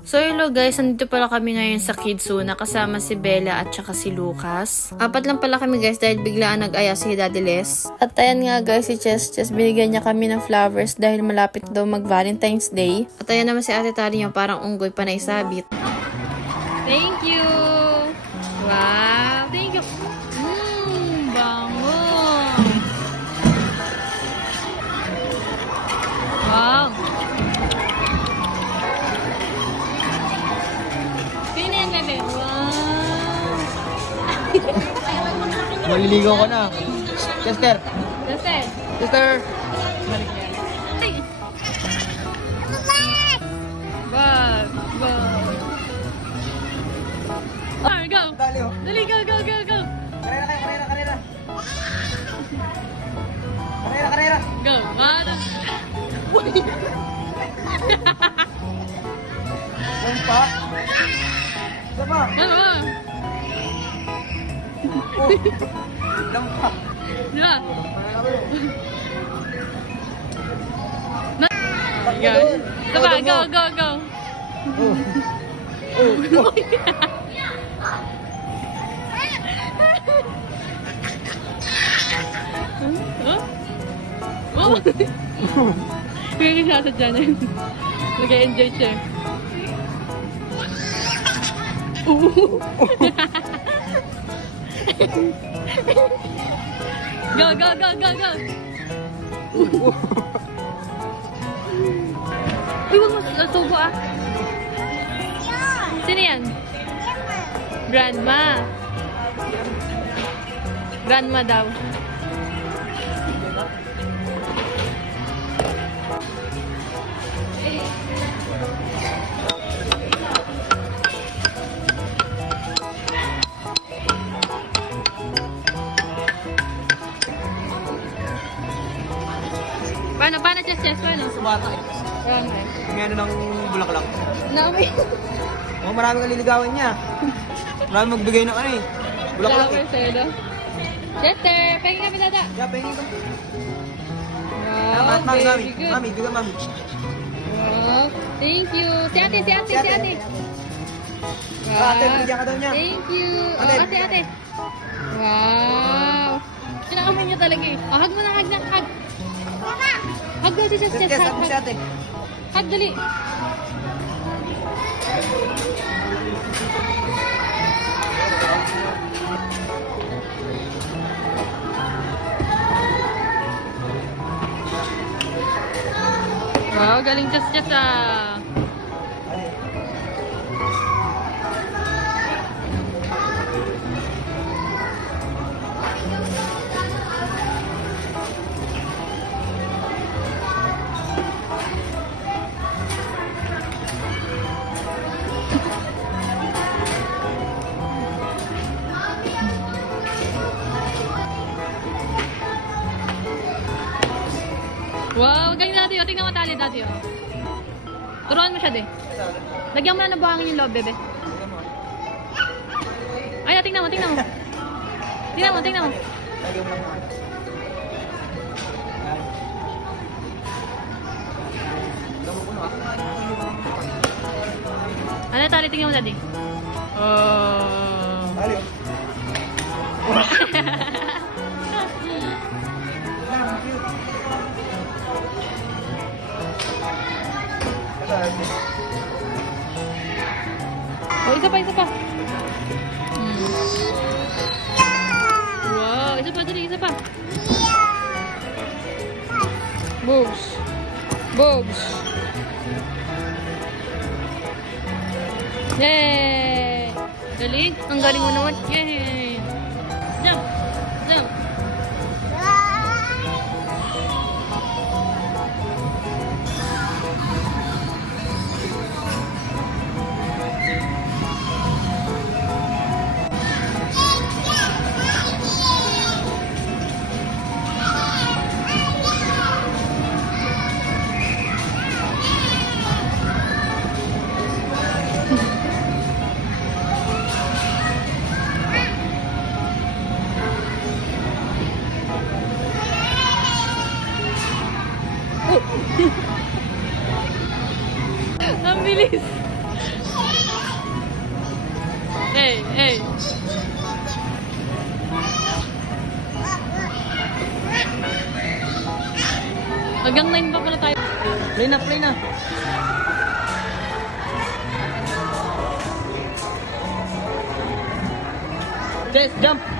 So hello guys, nandito pala kami ngayon sa Kidzuna kasama si Bella at saka si Lucas. Apat lang pala kami guys dahil biglaan nag-aya si Daddy Les. At ayan nga guys, si Chess binigyan niya kami ng flowers dahil malapit daw mag-Valentine's Day. At ayan naman si Ate Tari niya, parang unggoy pa naisabit. Thank you! Wow! Thank you! Bango! Wow! Sino yan, bebe? Wow! Maliligaw ka na. Chester! Chester! Chester! Bag! Bag! Oh, go! Dali, go, go, go, go! Karera! Karera! Go! One! Lampa! Isa pa! Lampa! Diba? Go! Diba? Go, go, go! Oh! Kaya yung sasadya na yun. Nag-enjoy siya. Go, go, go, go, go! Uy, huwag mo tubo ah. Sino yan? Grandma. Grandma daw. Paano, Chess? Paano? Sa bata eh. Ngayon ng bulaklak. Nakamay. Oh, maraming kaliligawan niya. Maraming magbigay ng ano eh. Bulaklak eh. Flowers eh, no? Chester, pahingin kami dada. Yeah, pahingin ko. Wow, Mami, very good. Mami, bigyan Mami. Wow, thank you. Si ate. Wow. Ate, bigyan ka daw niya. Thank you. Oh, Ate. ate. Wow. Sinakamay niya talaga eh. Oh, hug mo na, hug. Hug daw si Chess. Yes, hug mo si ate. Hug, dali. Wow, galing Chess ah. Wow, galing dati. Tingnan mo tali dati. Turuan mo siya, de. Lagyan mo na ng buhangin yung loob, bebe. Ay, tingnan mo. Tingnan mo. Ano tali? Tingnan mo, daddy. Oh. Tali. Oh, isa pa. Wow, isa pa. Boobs. Yay! Galing. Ang galing mo naman. Yay! Jump. Ang bilis. Hanggang 9 pa pala tayo. Play na, play na. Jess, jump!